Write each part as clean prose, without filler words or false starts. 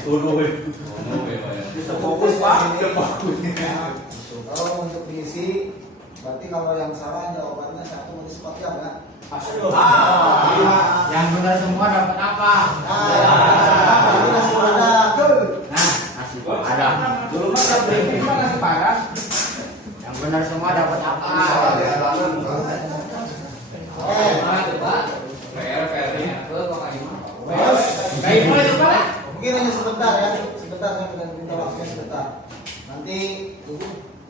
Bisa fokus Pak. Kalau untuk diisi, berarti kalau yang salah jawabannya satu menit seperti apa? Yang benar semua dapat apa? Nasi padang. Nasi padang. Dulu mah yang briefing mah nasi padang. Yang benar semua dapat apa? Mungkin hanya sebentar ya, sebentar saya minta waktunya sebentar. Nanti ibu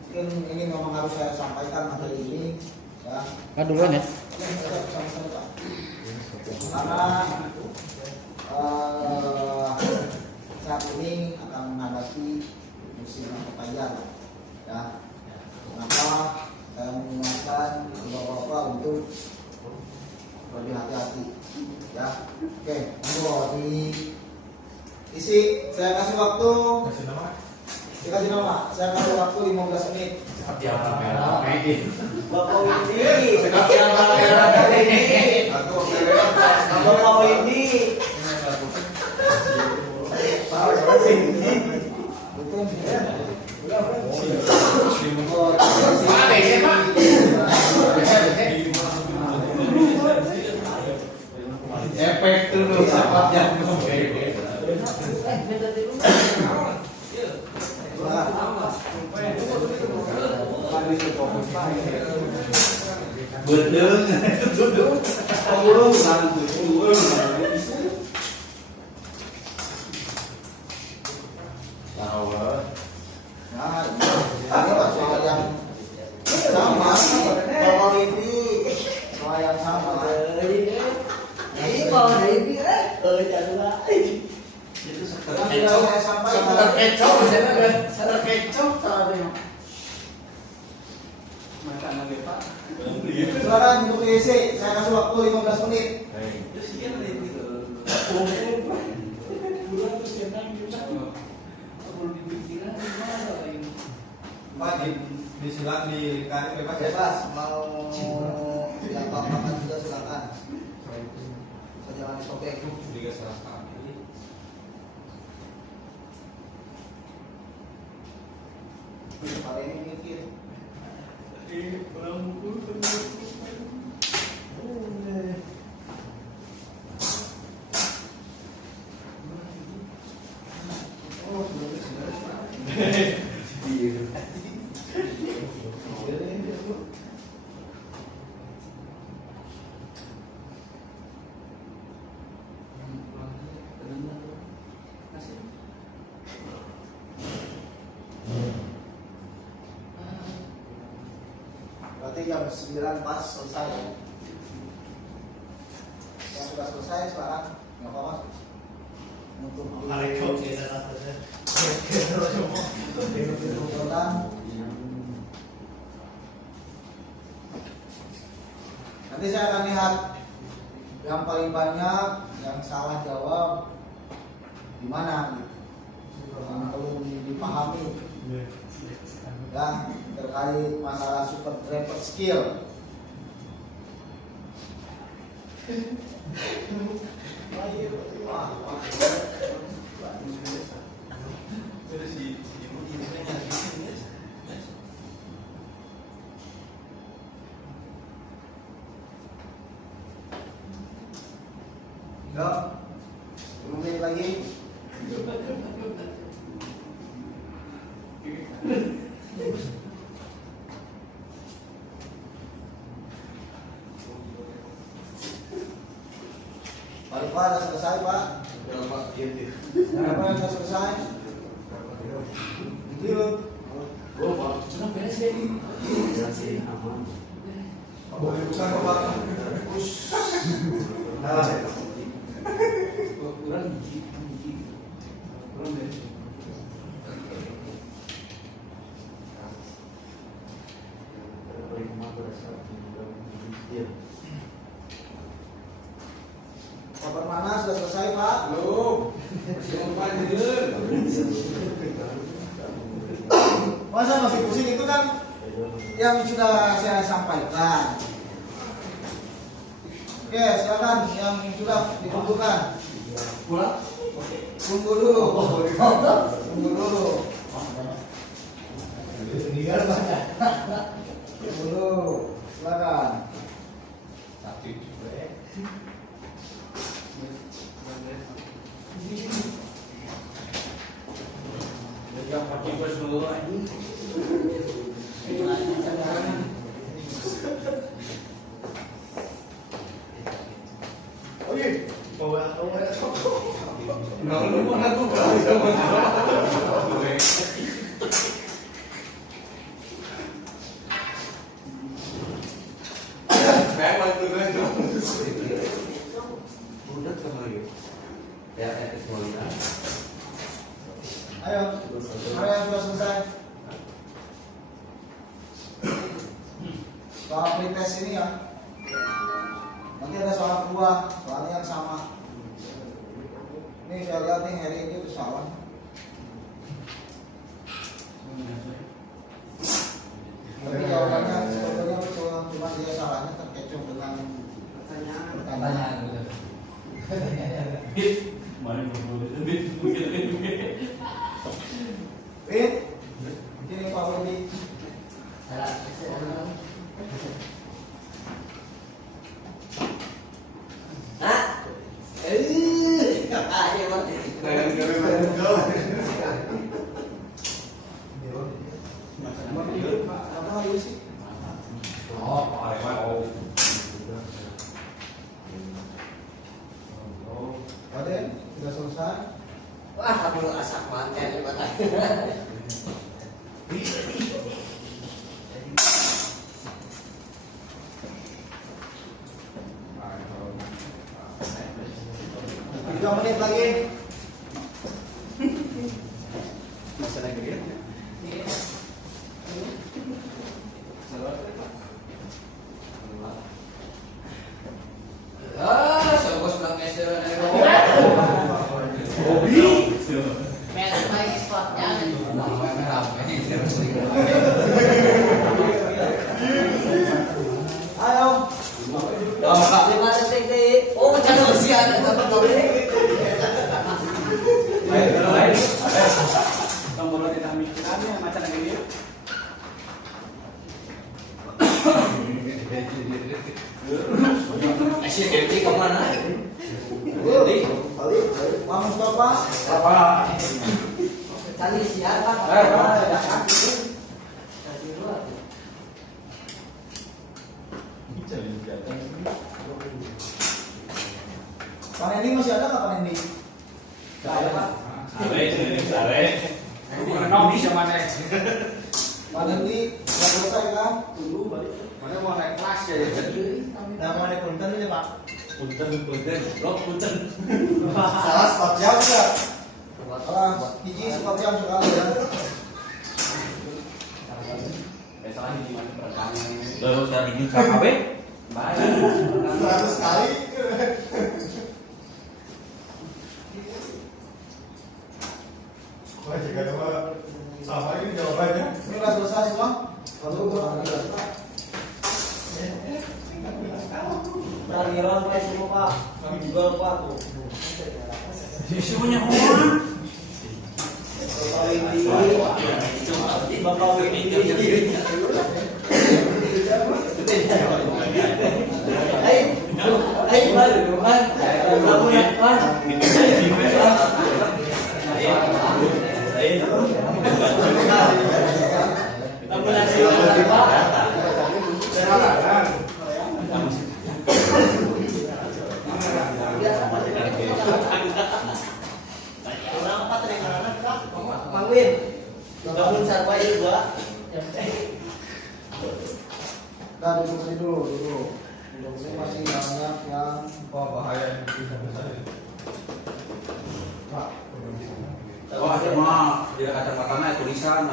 mungkin ingin memang harus saya sampaikan materi ini ya. Duluan ya. Sama-sama Pak. Karena saat ini akan menghadapi musim kepanjang ya. Kenapa saya mengingatkan bapak-bapak untuk lebih hati-hati ya. Oke, monggo diisi. Saya kasih waktu. Kasih nama. Saya kasih waktu 15 menit. Seperti yang merah ini. Bapak Windy. Seperti yang merah ini. Bapak Windy. Efek dulu sahabatnya. Bedeng, duduk. Pemulung sangat pemulung. Nah, ini soal yang sama. Bapak Windy. Soal yang sama. Ini mau dari itu saya sampaikan. Terkecoh misalnya kan. Terkecoh tadi. Makanan ya Pak. Silakan untuk diisi. Saya kasih waktu 15 menit. Pak disilang dilihat bebas ya. Bebas mau yang makan juga silakan. Saya jangan disobek. Juga silakan. Hari ini mikir. Berarti jam 9 pas selesai. Yang sudah selesai sekarang nggak apa-apa. Untuk nanti saya akan lihat yang paling banyak yang salah jawab di mana gitu. Yang perlu dipahami ya terkait masalah super driver skill. Ya, 10 menit lagi. Pak sudah selesai Pak? Apa yang sudah selesai? Itu. Oh, Pak, cuma beres deh. Boleh bukan Pak. Kurang beres. Kabar mana sudah selesai Pak? Belum. Masa masih pusing itu kan yang sudah saya sampaikan. Oke, silakan yang sudah dikumpulkan. Pulang. Tunggu dulu. Tunggu dulu. Tinggal banyak. Tunggu dulu. Silakan. Sakit juga ya. Yang pakai bos dulu ini. Oke, bawa sokok. Nggak lupa aku kalau saya waktu itu Udah kembali. Ya, kembali. Ayo. Area yang sudah selesai. Soal pretest ini ya. Nanti ada soal kedua, soalnya yang sama. Ini saya lihat nih hari ini itu salah. Tapi jawabannya sebetulnya cuma dia salahnya terkecoh dengan pertanyaan. Mana boleh Fit, ini Pak Wendy. Apa lagi sih? Raden, sudah selesai. Wah, kamu asak manten Tiga menit lagi. bisa lagi ya. Sogos lang kasi Meron pa yung spot niya. Ayo. Lima detik deh. Oh, jangan siya na dapat gawin. Kamu lo tidak mikirnya macam ini. Asyik ganti kemana? Balik. Pak Mustafa. Kali siapa? Pak Nendi masih ada nggak Pak Nendi? Nggak ada Pak. Mau bisa mana? Pak Nendi sudah selesai kan? Mana mau naik kelas ya? Nah, mau naik punten ini Pak. Punten. Salah spot jam nggak? Salah hiji spot jam sekali ya. Salah di mana pertanyaan? Lalu saya ingin KKB. Baik. 100 kali. Wah, jika nama sama ini jawabannya. Ini udah selesai semua? Lalu Peralihan Pak semua Pak. Kami juga Pak tuh. Semuanya orang. Bapak Windy. Hai baru kan. Kamu ya kan. Kamu nasi Pak. Mang Win, bangun sarwa juga. Nah, duduk sini dulu, duduk. Duduk sini masih banyak yang Wah, bahaya ini bisa besar ini. Pak. Wah, cuma tidak kata-katanya tulisan.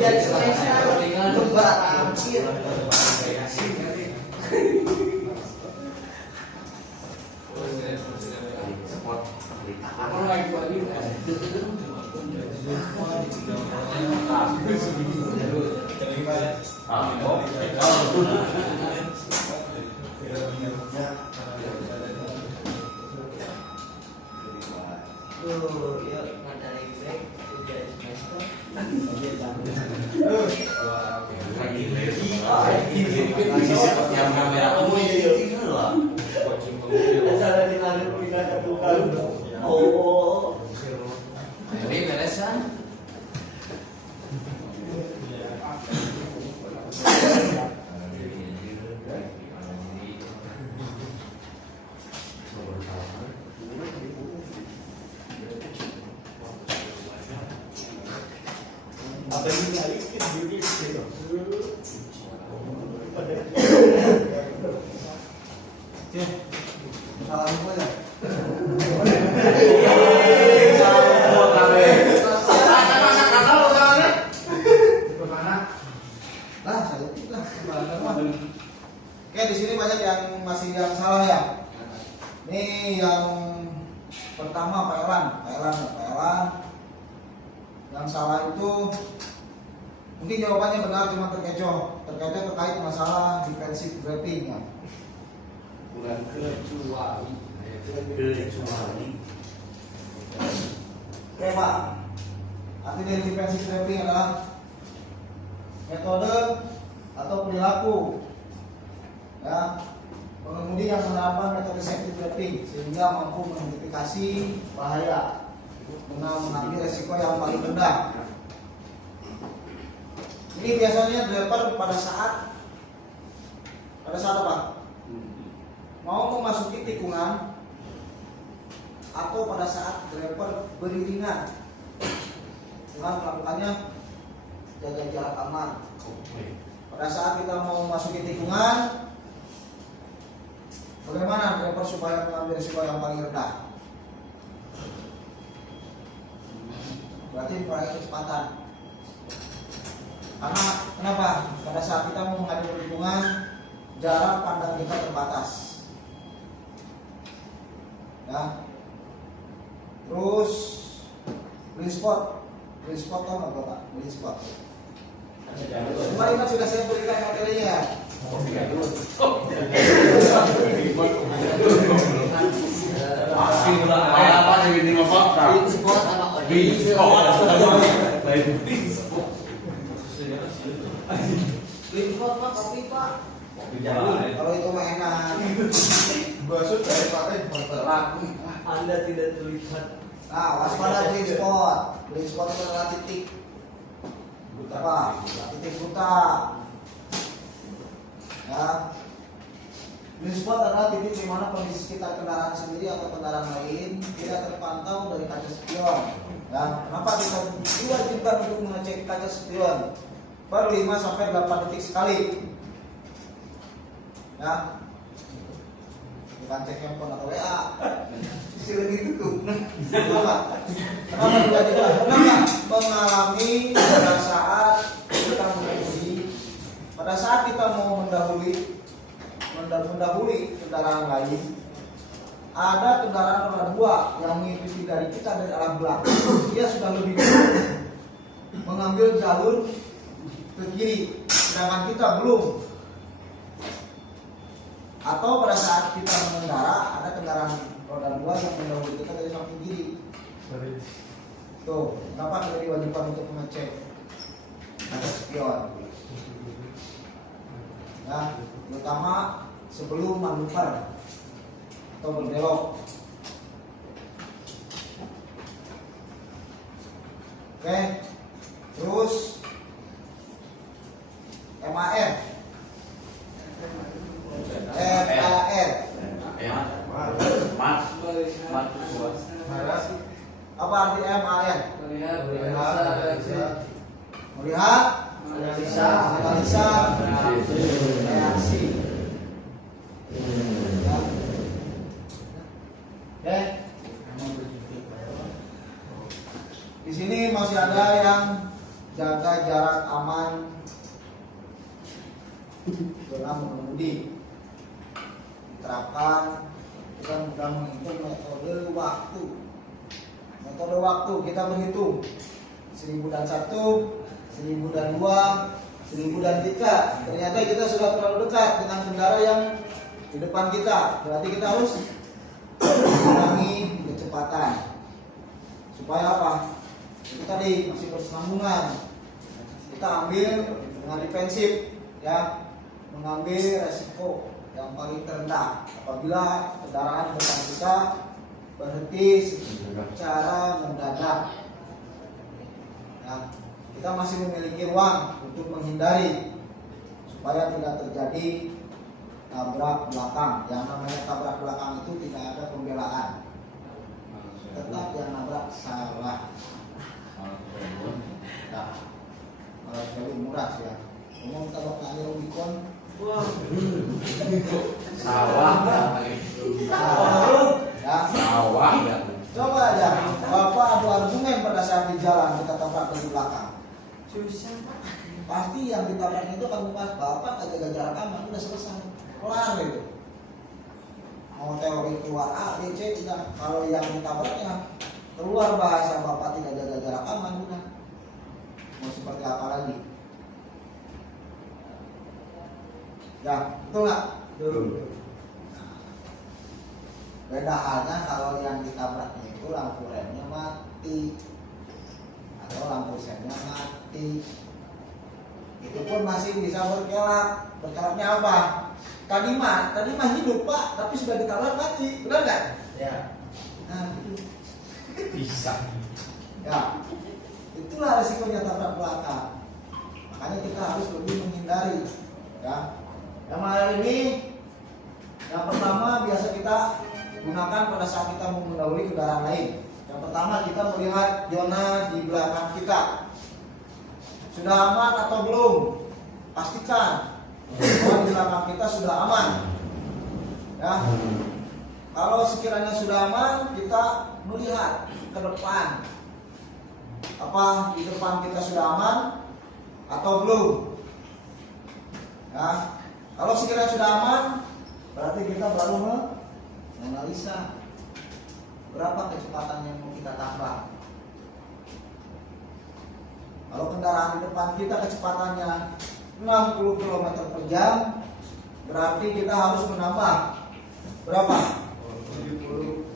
biar spesial lembar akhir. Tuh, yuk ada break udah semester. Yang kamera kamu lah. Salah dilalu pindah ke tukang. Oh. Ini beresan. Apa ini nyari gitu. Salam gue ya. Nah, saya lah. Oke, di sini banyak yang masih yang salah ya. Ini yang pertama Pak Elan. Yang salah itu mungkin jawabannya benar cuma terkecoh terkait masalah defensive drafting ya. Bukan kecuali. Oke Pak, arti dari defensive drafting adalah metode atau perilaku ya pengemudi yang menerapkan metode safety drafting sehingga mampu mengidentifikasi bahaya dengan mengambil resiko yang paling rendah. Ini biasanya driver pada saat apa? Mau memasuki tikungan atau pada saat driver beriringan dengan melakukannya jaga jarak aman. Pada saat kita mau memasuki tikungan, bagaimana driver supaya mengambil risiko yang paling rendah? Berarti mengurangi kecepatan. Karena kenapa? Pada saat kita mau menghadapi tikungan, jarak pandang kita terbatas. Ya. Terus blind spot tahu nggak Bapak? Blind spot. Kemarin kan sudah saya berikan materinya. Pasti udah apa sih ini ngomong? Blind spot apa? Blind spot Pak, kopi Pak. Kalau itu mah enak. Basut dari pakai motor. Anda tidak terlihat. Nah, waspada blind spot. Blind spot itu adalah titik apa? Titik buta. Ya. Blind spot adalah titik di mana kondisi sekitar kendaraan sendiri atau kendaraan lain tidak terpantau dari kaca spion. Ya, kenapa kita diwajibkan untuk mengecek kaca spion? Per 5 sampai 8 detik sekali. Ya. Bukan cek handphone atau WA. Sila gitu. Kenapa? Kenapa diwajibkan? Kenapa? Mengalami pada saat kita mengemudi, pada saat kita mau mendahului kendaraan lain, ada kendaraan roda 2 yang mengikuti dari kita dari arah belakang. Dia sudah lebih dulu mengambil jalur ke kiri, sedangkan kita belum. Atau pada saat kita mengendara, ada kendaraan roda 2 yang mendahului kita dari samping kiri. Tuh, kenapa kita diwajibkan untuk mengecek kaca spion? Ya, terutama sebelum manuver atau berbelok. Oke, terus MAR. Apa arti MAR? Melihat, analisa, reaksi. Ya. Oke. Di sini masih ada yang jaga jarak aman dalam mengemudi. Diterapkan, kita mudah menghitung metode waktu. Metode waktu kita berhitung 1001, 1002, 1003. Ternyata kita sudah terlalu dekat dengan kendara yang di depan kita. Berarti kita harus mengurangi kecepatan. Supaya apa? Itu tadi masih berkesinambungan. Kita ambil dengan defensif, ya, mengambil resiko yang paling terendah apabila kendaraan depan kita berhenti secara mendadak. Ya, kita masih memiliki ruang untuk menghindari supaya tidak terjadi tabrak belakang. Yang namanya tabrak belakang itu tidak ada pembelaan, tetap yang nabrak salah. Nah, malah sekali murah sih ya. Ngomong tabrak Rubicon, wah, Sawah. ya. Sawah. Coba aja, Bapak adu argumen pada saat di jalan kita tabrak dari belakang. Susah. Pasti yang ditabrak itu akan membahas Bapak gak jaga jarak aman, udah selesai, kelar gitu. Mau teori keluar A, B, C tidak. Kalau yang ditabraknya keluar bahasa Bapak tidak jaga jarak aman, udah. Mau seperti apa lagi? Ya, betul nggak? Beda halnya kalau yang ditabraknya itu lampu remnya mati atau lampu sennya mati, itu pun masih bisa berkelak. Berkelaknya apa? Tadi mah hidup Pak, tapi sudah ditabrak mati, benar nggak? Ya. Nah, itu. Bisa. Ya, itulah resikonya tabrak belakang. Makanya kita harus lebih menghindari. Ya, yang hal ini, yang pertama biasa kita gunakan pada saat kita mendahului kendaraan lain. Yang pertama kita melihat zona di belakang kita. Sudah aman atau belum? Pastikan bahwa di belakang kita sudah aman. Ya. Kalau sekiranya sudah aman, kita melihat ke depan. Apa di depan kita sudah aman atau belum? Ya. Kalau sekiranya sudah aman, berarti kita baru menganalisa berapa kecepatan yang mau kita tambah. Kalau kendaraan di depan kita kecepatannya 60 km per jam, berarti kita harus menambah berapa? 70.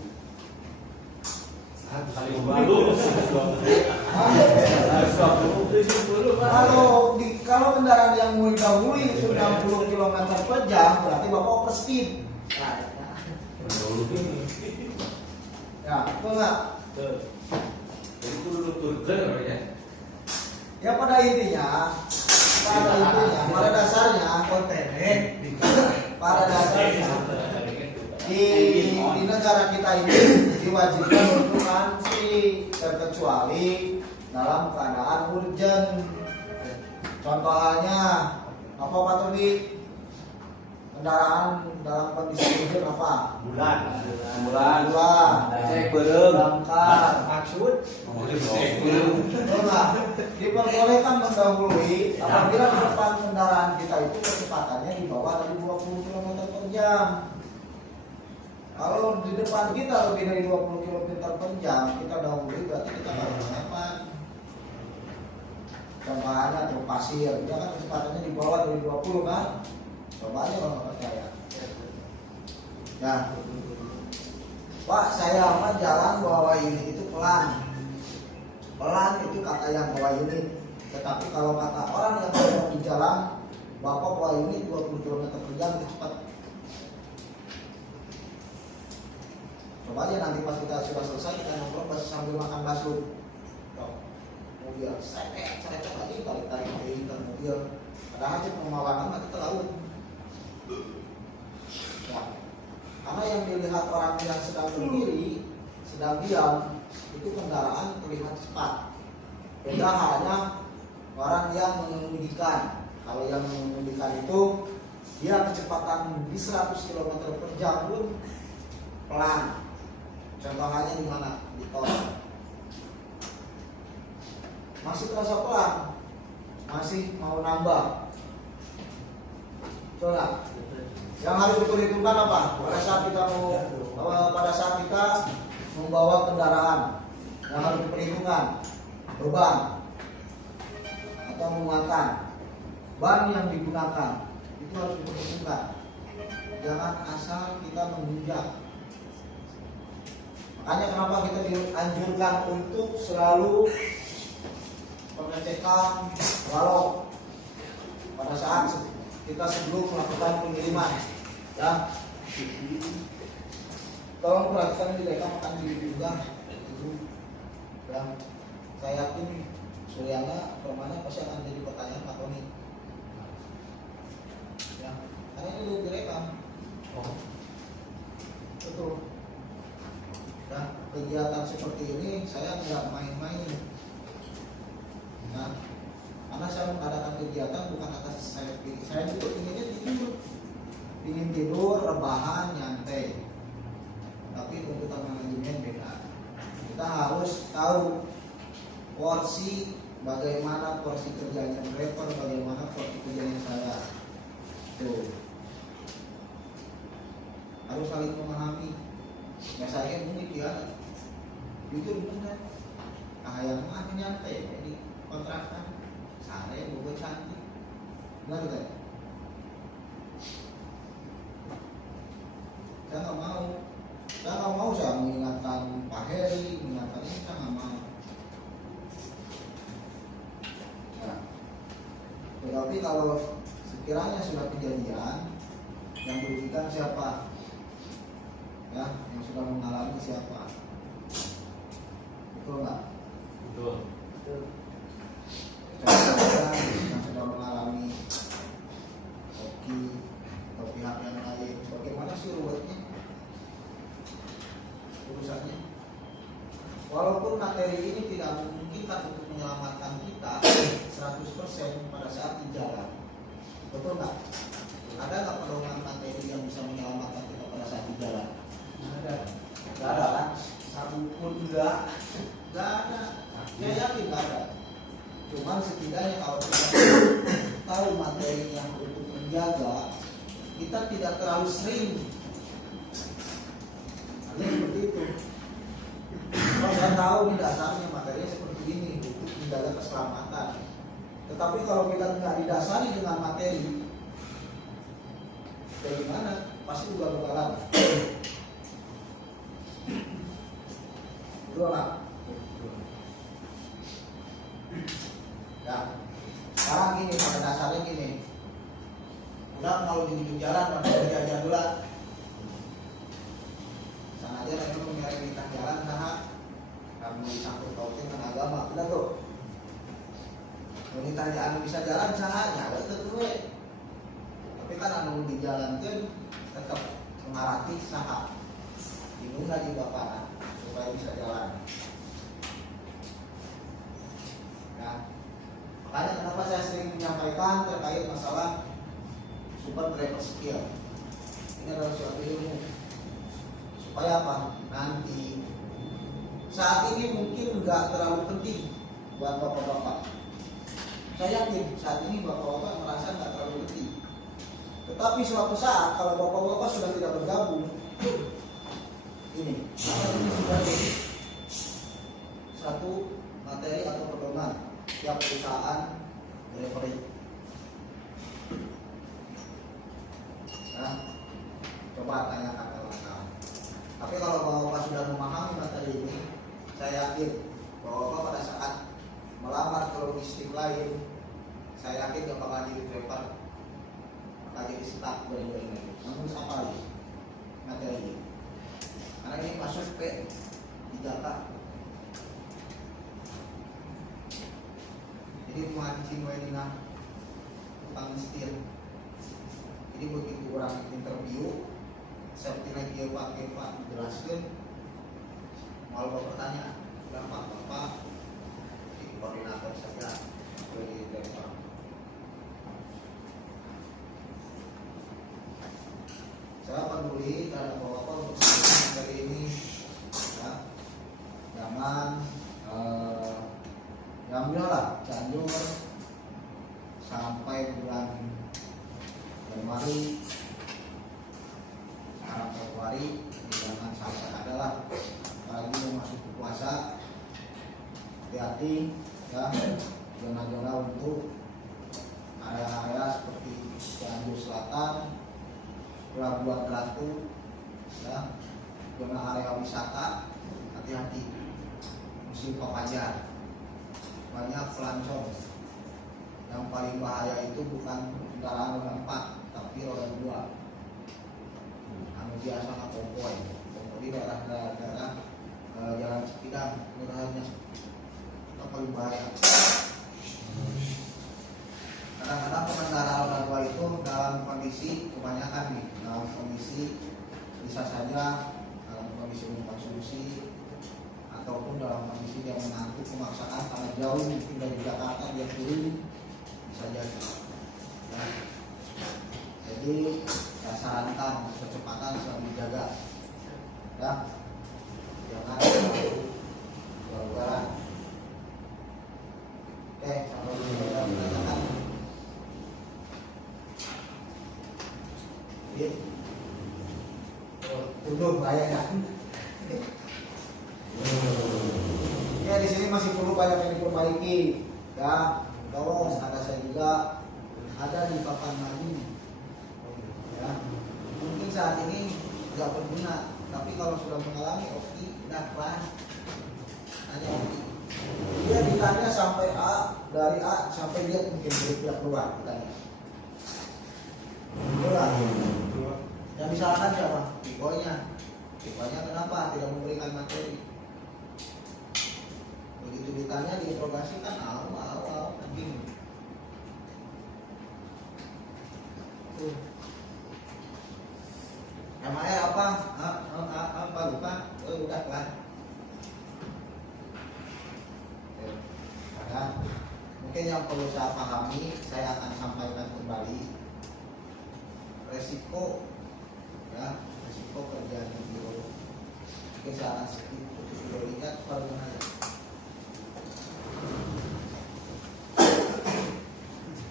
Kalau kendaraan yang mendahului itu 60 km per jam, berarti Bapak overspeed. Ya, betul nggak? Jadi kudu turun ya. Ya pada intinya, pada dasarnya di negara kita ini diwajibkan untuk antri terkecuali dalam keadaan urgent. Contoh halnya apa Pak Tony? Kendaraan dalam kondisi urgent apa? Bulan. Cek belum. Damkar. Maksud. Diperbolehkan mendahului apabila di depan kendaraan kita itu kecepatannya di bawah dari 20 km per jam. Kalau di depan kita lebih dari 20 km per jam, kita dahului berarti kita harus mepet. Contohnya truk pasir, dia kan kecepatannya di bawah dari 20 kan? Coba aja kalau nggak percaya. Ya, Pak, saya mah jalan bawa unit itu pelan. Pelan itu kata yang bawa unit. Tetapi kalau kata orang yang sedang di jalan, Bapak bawa unit 20 km per jam itu cepat. Coba aja nanti pas kita sudah selesai kita nongkrong pas sambil makan bakso. Mobil seret lagi tarik ke mobil. Padahal aja pemawanan mah kita laut. Ya. Karena yang dilihat orang yang sedang berdiri, sedang diam, itu kendaraan terlihat cepat. Beda halnya orang yang mengemudikan. Kalau yang mengemudikan itu dia kecepatan di 100 km per jam pun pelan. Contohnya di mana? Di tol. masih terasa pelan, masih mau nambah. Betul nggak? Yang harus diperhitungkan apa? Pada saat kita membawa kendaraan, yang harus diperhitungkan beban atau muatan, ban yang digunakan itu harus diperhitungkan. Jangan asal kita menunjang. Makanya kenapa kita dianjurkan untuk selalu pengecekan balok pada saat kita sebelum melakukan pengiriman, ya. Tolong perhatikan di rekam akan juga itu, ya. Saya yakin Suryana Permana pasti akan jadi pertanyaan Pak Tony, ya. Karena ini udah direkam. Betul. Nah, kegiatan seperti ini saya nggak main-main. Nah, karena saya mengadakan kegiatan bukan atas saya pilih. Saya juga inginnya tidur, ingin tidur, rebahan, nyantai. Tapi tuntutan manajemen beda. Kita harus tahu porsi bagaimana porsi kerjanya driver, bagaimana porsi kerjanya saya. Tuh. Harus saling memahami. Ya saya unik ya, jujur bener. Yang mah nyantai jadi kontrakan. Saya buat cantik, benar kan? Saya nggak mau saya mengingatkan Pak Heri, mengingatkan ini saya nggak mau. Nah, tetapi kalau sekiranya sudah kejadian, yang dirugikan siapa? Ya, yang sudah mengalami siapa? Betul nggak? Betul. Yang sudah mengalami hoki atau pihak yang lain, bagaimana sih ruwetnya urusannya? Walaupun materi ini tidak memungkinkan untuk menyelamatkan kita 100% pada saat di jalan, betul nggak? Ada nggak pedoman materi yang bisa menyelamatkan kita pada saat di jalan? Nggak ada kan? Sabu pun enggak. Nggak ada. Saya yakin nggak ada. Cuman setidaknya kalau kita tahu materi yang untuk menjaga, kita tidak terlalu sering. Hanya seperti itu. Kalau saya tahu di dasarnya materinya seperti ini untuk menjaga keselamatan. Tetapi kalau kita nggak didasari dengan materi, bagaimana? Pasti ugal-ugalan. Betul nggak? Ya, sekarang gini, pada dasarnya gini. Udah kalau di ujung jalan, pada jajan dulu. Sana aja mereka mengerek di tengah jalan, sana kamu disangkut pautin dengan agama, udah tuh. Wanita di anu bisa jalan, sana ya, udah tuh. Tapi kan anu di jalan kan tetap mengarati saha. Bingung lagi bapak supaya bisa jalan. Nah, makanya kenapa saya sering menyampaikan terkait masalah super driver skill. Ini adalah suatu ilmu. Supaya apa? Nanti saat ini mungkin nggak terlalu penting buat bapak-bapak. Saya yakin saat ini bapak-bapak merasa nggak terlalu penting. Tetapi suatu saat kalau bapak-bapak sudah tidak bergabung, ini sudah jadi satu materi atau pedoman tiap perusahaan delivery. Nah, coba tanyakan kawan-kawan. Tapi kalau bapak sudah memahami materi ini, saya yakin bahwa bapak pada saat melamar ke logistik lain, saya yakin gak bakal jadi driver, bakal jadi staff ini. Namun apa lagi materi ini? Karena ini masuk ke 3K. Jadi mancing wedina tukang setir. Jadi begitu orang interview, seperti lagi pak jelaskan, mau bertanya, bapak jadi koordinator saja, jadi driver. Saya peduli terhadap bapak untuk materi ini, ya. Jangan, alhamdulillah lah. Desember sampai bulan Januari, sekarang Februari, jangan sampai adalah apalagi memasuki puasa. Hati-hati ya, zona-zona untuk area-area seperti Cianjur Selatan, Pelabuhan Ratu, ya, zona area wisata. Hati-hati, musim papajar banyak pelancong. Yang paling bahaya itu bukan kendaraan roda 4 tapi roda 2, anu biasa ngapompoi di daerah-daerah jalan Cikidang, murahnya itu paling bahaya. Kadang-kadang pengendara roda 2 itu dalam kondisi, kebanyakan nih dalam kondisi bisa saja dalam kondisi mengkonsumsi ataupun dalam kondisi dia mengantuk kemaksakan karena jauh mungkin dari Jakarta dia turun, bisa jadi ya. Jadi ya sarankan kecepatan selalu dijaga ya, jangan ugal-ugalan. Oke, sampai kita menanyakan tunduk bahaya kan? Ya di sini masih perlu banyak yang diperbaiki ya. Tolong ada saya juga ada di papan maju ya. Mungkin saat ini tidak berguna, tapi kalau sudah mengalami oke, udah pelan hanya oke. Dia ditanya sampai A, dari A sampai dia mungkin tidak keluar ditanya. Itulah yang disalahkan siapa? Pikonya kenapa tidak memberikan materi? Begitu ditanya diinterogasi kan awal begini. MR apa? Apa lupa? Udah lah. Karena mungkin yang perlu saya pahami, saya akan sampaikan kembali resiko kerja di biro. Mungkin saya akan sedikit lihat bagaimana.